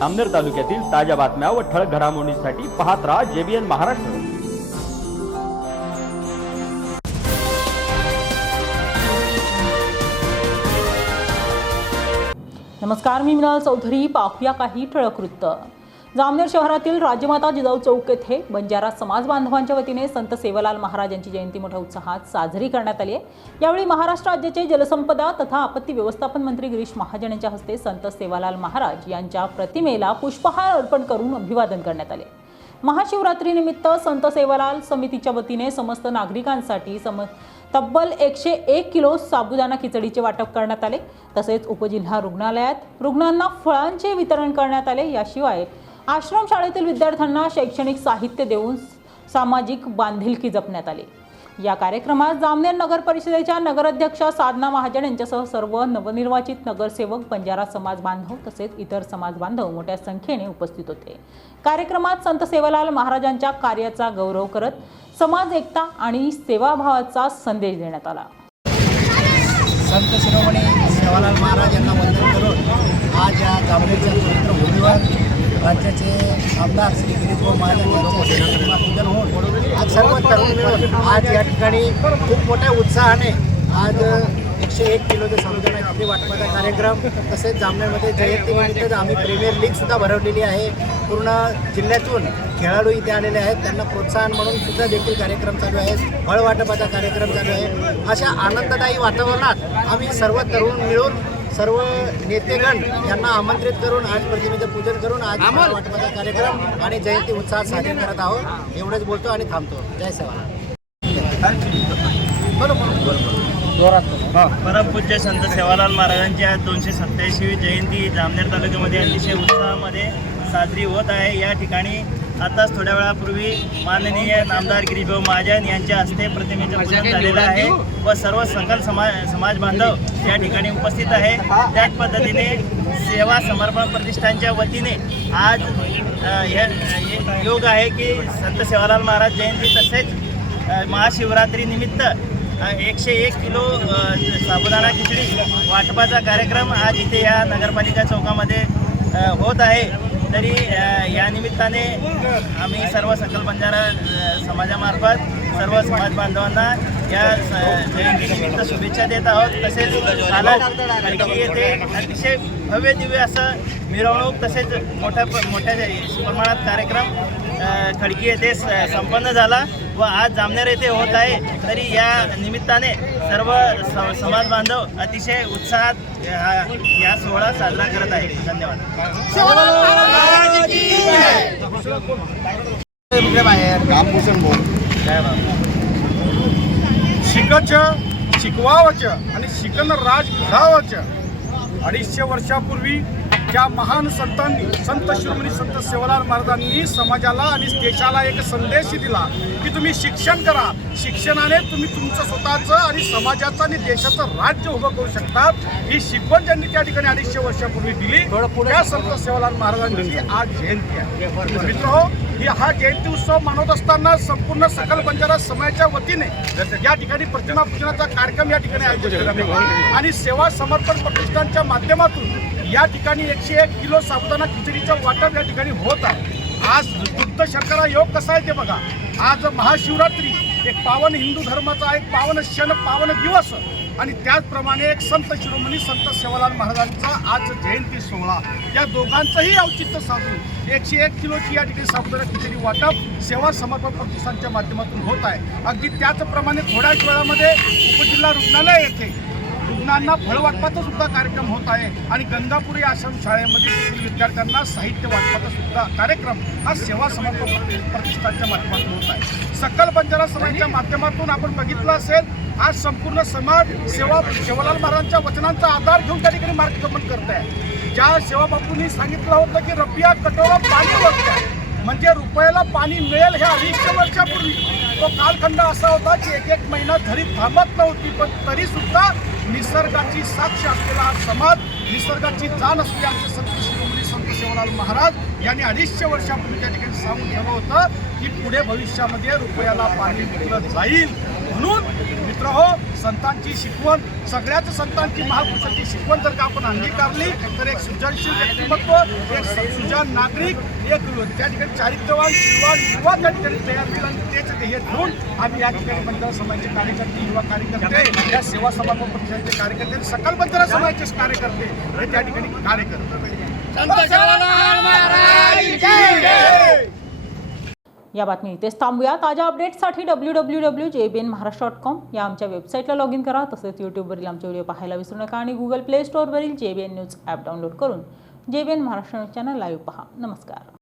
जामनेर तालुक्यातील ताज्या बातम्या व ठळक घडामोडींसाठी पाहत राहा JBN महाराष्ट्र। नमस्कार, मी मिनाल चौधरी। पाहूया काही ठळक वृत्त। जामनेर शहरातील राजमाता जिजाऊ चौक येथे बंजारा समाज बांधवांच्या वतीने संत सेवालाल महाराज यांची जयंती मोठ्या उत्साहात साजरी करण्यात आली आहे। यावेळी महाराष्ट्र राज्याचे जलसंपदा तथा आपत्ती व्यवस्थापन मंत्री गिरीश महाजन यांच्या हस्ते संत सेवालाल महाराज यांच्या प्रतिमेला पुष्पहार अर्पण करून अभिवादन करण्यात आले। महाशिवरात्रीनिमित्त संत सेवालाल समितीच्या वतीने समस्त नागरिकांसाठी तब्बल 101 किलो साबुदाणा खिचडीचे वाटप करण्यात आले। तसेच उपजिल्हा रुग्णालयात रुग्णांना फळांचे वितरण करण्यात आले। याशिवाय आश्रमशाळेतील विद्यार्थ्यांना शैक्षणिक साहित्य देऊन सामाजिक बांधिलकी जपण्यात आली। या कार्यक्रमात जामनेर नगर परिषदेच्या नगराध्यक्षा साधना महाजन यांच्यासह सर्व नवनिर्वाचित नगरसेवक, बंजारा समाज बांधव तसेच इतर समाज बांधव मोठ्या संख्येने उपस्थित होते। कार्यक्रमात संत सेवालाल महाराजांच्या कार्याचा गौरव करत समाज एकता आणि सेवाभावाचा संदेश देण्यात आला। संत शिरोमणी सेवालाल महाराज यांना वंदन करून आज या जामनेरच्या पवित्र भूमीवर राज्याचे आमदार श्री गिरीश महाजन यांच्या पूजन होऊन आज सर्व तरुण मिळून आज या ठिकाणी खूप मोठ्या उत्साहाने आज 101 किलोचे साबुदाणा खिचडी वाटपाचा कार्यक्रम, तसेच जामनेरमध्ये जयंतीनिमित्त आम्ही प्रीमियर लीगसुद्धा भरवलेली आहे। पूर्ण जिल्ह्यातून खेळाडू इथे आलेले आहेत, त्यांना प्रोत्साहन म्हणून सुद्धा देखील कार्यक्रम चालू आहेत। फळ वाटपाचा कार्यक्रम चालू आहे। अशा आनंददायी वातावरणात आम्ही सर्व तरुण मिळून सर्व नेतेगण यांना आमंत्रित करून आज प्रतिमेचं पूजन करून आज फळ वाटपाचा कार्यक्रम आणि जयंती उत्साहात साजरी करत आहोत। एवढंच बोलतो आणि थांबतो। जय सेवालाल। परमपूज्य संत सेवालाल महाराजांच्या 287वी जयंती जामनेर तालुक्यामध्ये अतिशय उत्साहामध्ये साजरी होत आहे। या ठिकाणी आताच थोड्या वेळापूर्वी माननीय नामदार गिरीशभाऊ महाजन यांच्या हस्ते प्रतिमेचं पूजन झालेलं आहे व सर्व सकल समाज बांधव या ठिकाणी उपस्थित आहे। त्याच पद्धतीने सेवा समर्पण प्रतिष्ठानच्या वतीने आज योग आहे की संत सेवालाल महाराज जयंती तसेच महाशिवरात्रीनिमित्त 101 किलो साबुदाणा खिचडी वाटपाचा कार्यक्रम आज इथे या नगरपालिका चौकामध्ये होत आहे। तरी या निमित्ताने आम्ही सर्व सकल बंजारा समाजामार्फत सर्व समाज बांधवांना या जयंतीनिमित्त शुभेच्छा देत आहोत। तसेच खडकी येथे अतिशय भव्य दिव्य असं मिरवणूक तसेच मोठ्या प्रमाणात कार्यक्रम खडकी येथे संपन्न झाला व आज जामनेर येथे होत आहे। तरी या निमित्ताने सर्व समाज बांधव अतिशय उत्साहात या सोहळा साजरा करत आहे। धन्यवाद। शिकवावचं आणि शिकन राज घडावचं 250 वर्षापूर्वी ज्या महान संतांनी संत शिरोमणी संत सेवालाल महाराजांनी समाजाला आणि देशाला एक संदेश दिला की तुम्ही शिक्षण करा, शिक्षणाने तुम्ही तुमचं स्वतःचं आणि समाजाचं आणि देशाचं राज्य उभं करू शकता। ही शिकवण ज्यांनी त्या ठिकाणी 250 वर्षापूर्वी दिली त्या संत सेवालाल महाराजांची आज जयंती आहे। मित्रहो, हा जयंती उत्सव मनवत असताना संपूर्ण सकल बंजारा समाजाच्या वतीने या ठिकाणी प्रतिमा पूजनाचा कार्यक्रम या ठिकाणी आयोजित करण्यात आला आणि सेवा समर्पण प्रतिष्ठानच्या माध्यमातून या ठिकाणी 101 किलो साबुदाणा खिचडीचं वाटप या ठिकाणी होत आहे। आज दुग्ध शर्करा योग कसा आहे ते बघा। आज महाशिवरात्री एक पावन हिंदू धर्माचा एक पावन क्षण, पावन दिवस आणि त्याचप्रमाणे एक संत शिरोमणी संत सेवालाल महाराजांचा आज जयंती सोहळा, या दोघांचंही औचित्य साधून 101 किलोची या ठिकाणी साबुदाणा खिचडी वाटप सेवा समर्पण प्रतिष्ठानच्या माध्यमातून होत आहे। अगदी त्याचप्रमाणे थोड्याच वेळामध्ये उपजिल्हा रुग्णालय येथे रुग्णांना फळ वाटपाचा सुद्धा कार्यक्रम होत आहे आणि गंगापुरी आश्रम शाळेमध्ये विद्यार्थ्यांना साहित्य वाटपाचा सुद्धा कार्यक्रम हा सेवा समर्पण प्रतिष्ठानच्या माध्यमातून होत आहे। सकल बंजारा समाजाच्या माध्यमातून आपण बघितलं असेल, आज संपूर्ण समाज सेवालाल महाराजांच्या वचनांचा आधार घेऊन त्या ठिकाणी मार्गक्रमण करत आहे। ज्या सेवाबापूंनी सांगितलं होतं की रबिया कटोरा पाणी बघता, म्हणजे रुपयाला पाणी मिळेल हे 250 वर्षापूर्वी तो कालखंड असा होता की एक महिना धरी थांबत नव्हती, पण तरी सुद्धा निसर्गाची साक्ष असलेला हा समाज, निसर्गाची जाण असलेले आमचे संत शिरोमणी संत सेवालाल महाराज यांनी 250 वर्षापूर्वी त्या ठिकाणी सांगून ठेवलं होतं की पुढे भविष्यामध्ये रुपयाला पाणी विकलं जाईल. म्हणून मित्र हो, संतांची शिकवण, सगळ्याच संतांची महापुरुषांची शिकवण जर का आपण अंगीकारली तर एक सृजनशील व्यक्तिमत्व, एक सुजाण नागरिक, एक त्या ठिकाणी चारित्र्यवान शिलवान युवा त्या ठिकाणी तयार होईल. आणि तेच ध्येय ठेवून आम्ही या ठिकाणी बंजारा समाजाचे कार्यकर्ते, युवा कार्यकर्ते, या सेवा सभागृह परिषदेचे कार्यकर्ते, सकल बंजारा समाजाचे कार्यकर्ते हे त्या ठिकाणी कार्य करतात. या बातमी इथेच थांबूया. ताज्या अपडेट्ससाठी www.jbnmaharashtra.com या आमच्या वेबसाईटला लॉग इन करा. तसेच यूट्यूबवरील आमचे व्हिडिओ पाहायला विसरू नका आणि गुगल प्ले स्टोअरवरील JBN न्यूज ॲप डाउनलोड करून JBN Maharashtra news channel live पहा. नमस्कार.